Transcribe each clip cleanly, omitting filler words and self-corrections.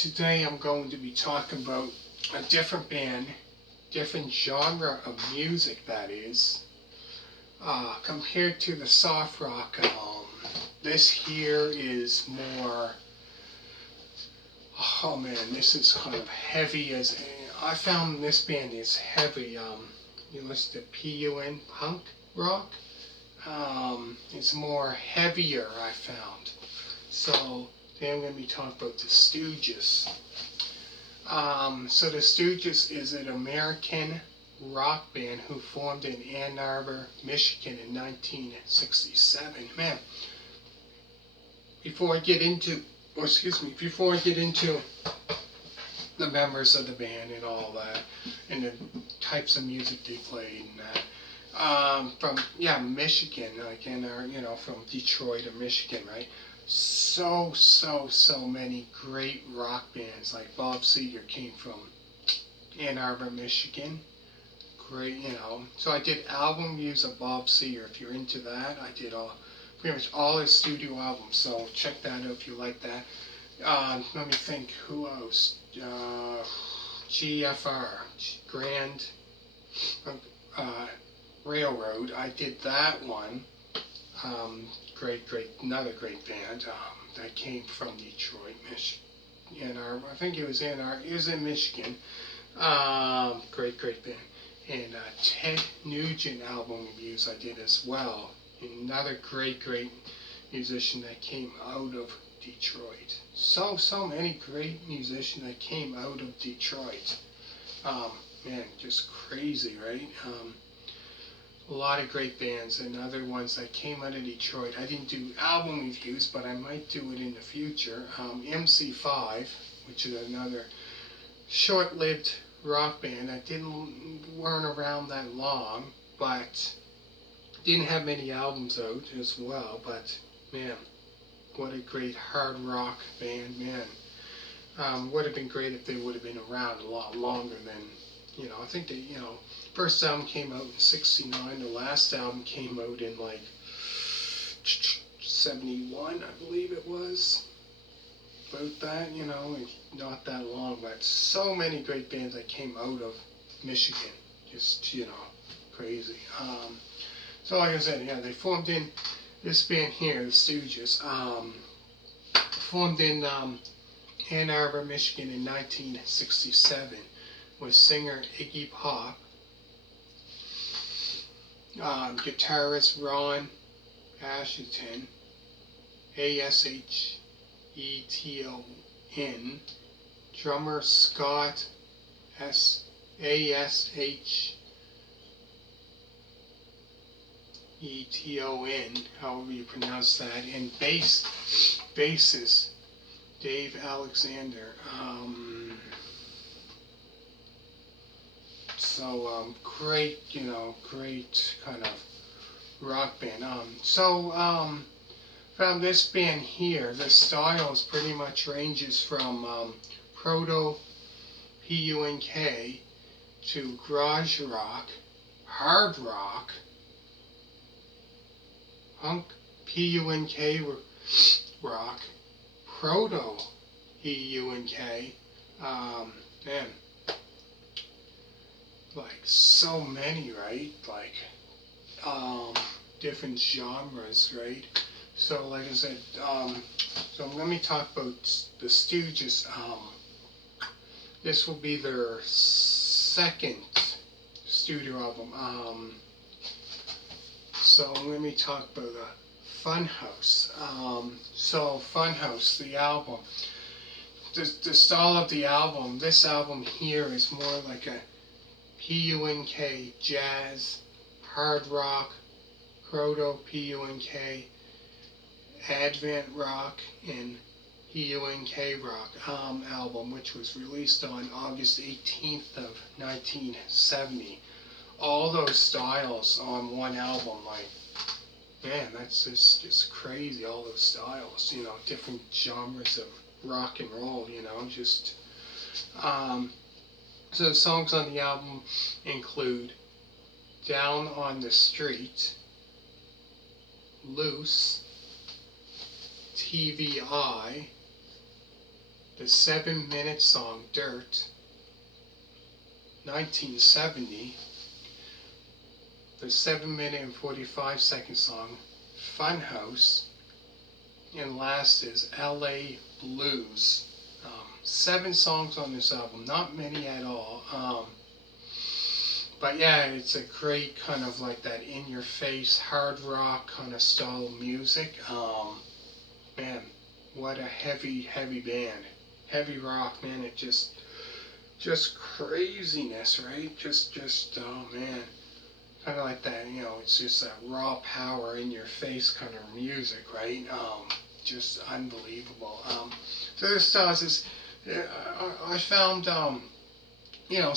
today I'm going to be talking about a different band, different genre of music that is, compared to the soft rock. This here is more, oh man, this is kind of heavy. I found this band is heavy. You listen to PUN, punk rock. It's more heavier, I found. So today I'm going to be talking about the Stooges. So the Stooges is an American rock band who formed in Ann Arbor, Michigan in 1967. Man, before I get into the members of the band and all that, and the types of music they played and that, from Michigan, like from Detroit or Michigan, right? So many great rock bands. Like Bob Seger came from Ann Arbor, Michigan. Great, So I did album reviews of Bob Seger. If you're into that, I did pretty much all his studio albums. So check that out if you like that. Let me think. Who else? GFR, Grand Railroad. I did that one. Another great band that came from Detroit, Michigan. I think it was Ann Arbor. It was in Michigan. Great band. And Ted Nugent album reviews I did as well. Another great musician that came out of Detroit. So many great musicians that came out of Detroit. Man, just crazy, right? A lot of great bands and other ones that came out of Detroit. I didn't do album reviews, but I might do it in the future. MC5, which is another short-lived rock band that weren't around that long, but didn't have many albums out as well. But man, what a great hard rock band, man. Would have been great if they would have been around a lot longer than, I think they, first album came out in '69, the last album came out in like '71, I believe it was. About that, not that long, but so many great bands that came out of Michigan. Just, crazy. So like I said, they formed in this band here, the Stooges, formed in Ann Arbor, Michigan in 1967 with singer Iggy Pop, guitarist Ron Ashton, Ashton, drummer Scott Ashton, however you pronounce that, and bassist Dave Alexander. Great kind of rock band. From this band here, the styles pretty much ranges from proto punk to garage rock, hard rock, punk punk rock, proto punk. Man, like so many, right? Like different genres, right? So like I said, so let me talk about the Stooges. This will be their second studio album. So let me talk about Funhouse. So Funhouse, the album, the style of the album, this album here is more like a punk jazz, hard rock, proto punk, advent rock, and punk rock album, which was released on August 18th of 1970. All those styles on one album, like, man, that's just crazy. All those styles, different genres of rock and roll, just. So the songs on the album include Down on the Street, Loose, TVI, the 7-minute song Dirt, 1970, the 7-minute and 45-second song Funhouse, and last is LA Blues. 7 songs on this album, not many at all. But yeah, it's a great kind of like that in-your-face hard rock kind of style of music. Man, what a heavy, heavy band. Heavy rock, man. It just craziness, right? Oh man. Kind of like that, it's just that raw power in your face kind of music, right? Just unbelievable. So this stars is, I found,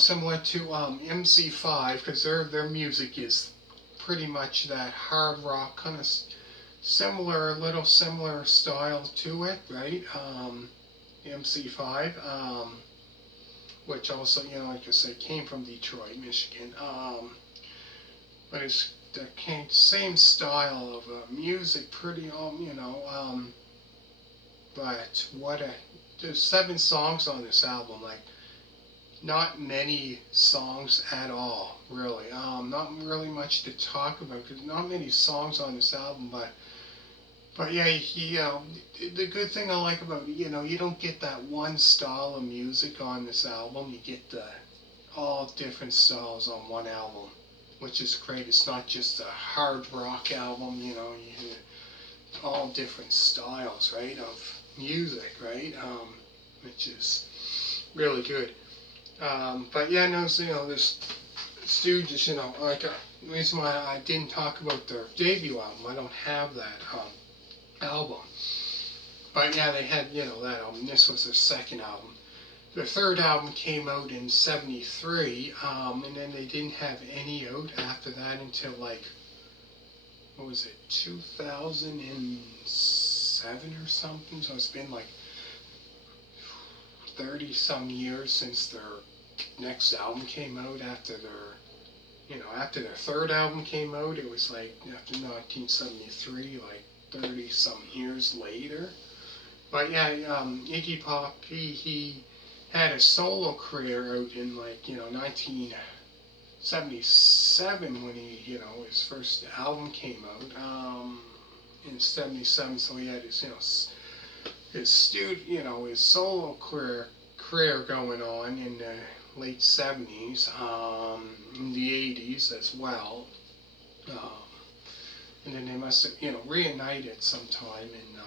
similar to MC5, because their music is pretty much that hard rock kind of similar, a little similar style to it, right? MC5, which also, like I said, came from Detroit, Michigan. But it's the same style of music, pretty, but there's 7 songs on this album, like, not many songs at all, really. Not really much to talk about, because not many songs on this album, but yeah, the good thing I like about it, you don't get that one style of music on this album. You get all different styles on one album, which is great. It's not just a hard rock album, you hear all different styles, right, of music, right, which is really good. But yeah, no, this Stooges, like, the reason why I didn't talk about their debut album, I don't have that album. But yeah, they had, that album. This was their second album. Their third album came out in 73, and then they didn't have any out after that until, like, what was it, 2007 or something? So it's been like 30 some years since their next album came out. After their third album came out, it was like after 1973, like 30 some years later. But yeah, Iggy Pop, he had a solo career out in, like, 1977 when his first album came out, in 77. So he had his, his solo career going on in the late 70s, in the 80s as well. And then they must have, reunited sometime and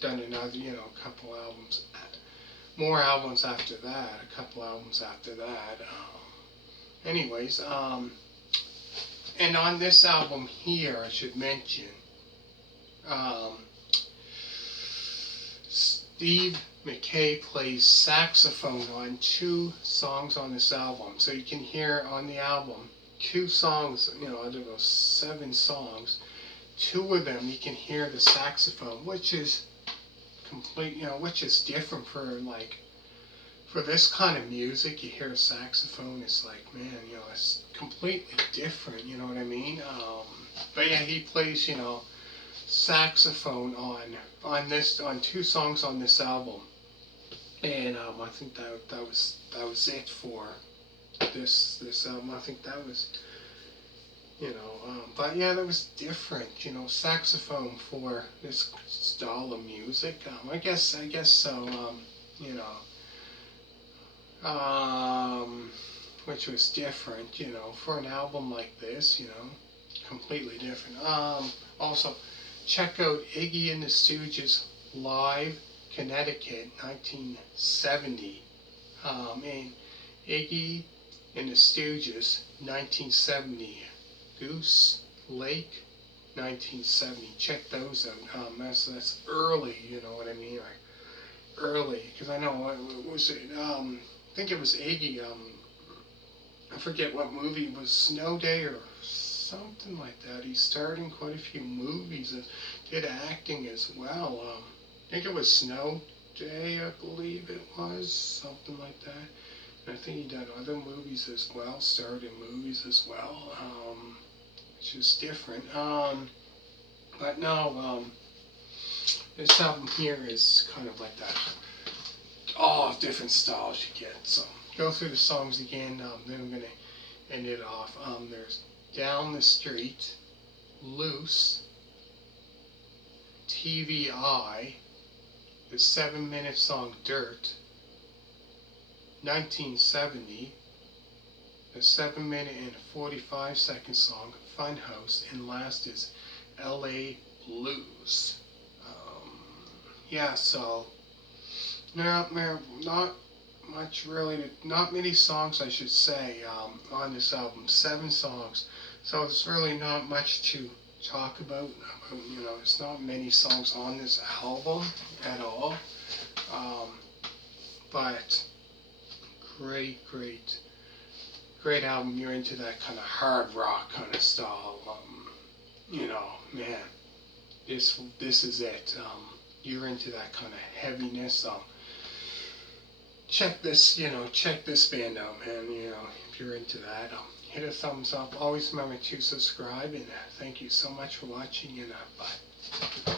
done another, couple albums, more albums after that, a couple albums after that. Anyways, and on this album here, I should mention, Steve McKay plays saxophone on 2 songs on this album. So you can hear on the album 2 songs, out of those 7 songs, 2 of them you can hear the saxophone, which is which is different for this kind of music. You hear a saxophone, it's like, man, it's completely different, you know what I mean? But yeah, he plays, saxophone on 2 songs on this album, and I think that was it for this album. I think that was, but yeah, that was different, saxophone for this style of music. I guess so. Which was different, for an album like this, completely different. Also, check out Iggy and the Stooges live, Connecticut, 1970. And Iggy and the Stooges, 1970. Goose Lake, 1970. Check those out. That's early, you know what I mean? Like, early, because I know, what was it? I think it was Iggy. I forget what movie it was, Snow Day or something like that. He starred in quite a few movies and did acting as well. I think it was Snow Day, I believe it was, something like that. And I think he done other movies as well, starred in movies as well, which is different. But no, this album here is kind of like that all different styles you get. So go through the songs again. Then I'm gonna end it off. There's Down the Street, Loose, TVI, the 7-minute song Dirt, 1970, the 7-minute and 45-second song Funhouse, and last is LA Blues. Yeah, so not much really, not many songs I should say on this album. 7 songs, so it's really not much to talk about. You know, there's not many songs on this album at all. But great album. You're into that kind of hard rock kind of style. You know, man, this is it. You're into that kind of heaviness. Check this band out, man. You know, if you're into that, hit a thumbs up. Always remember to subscribe, and thank you so much for watching. And bye.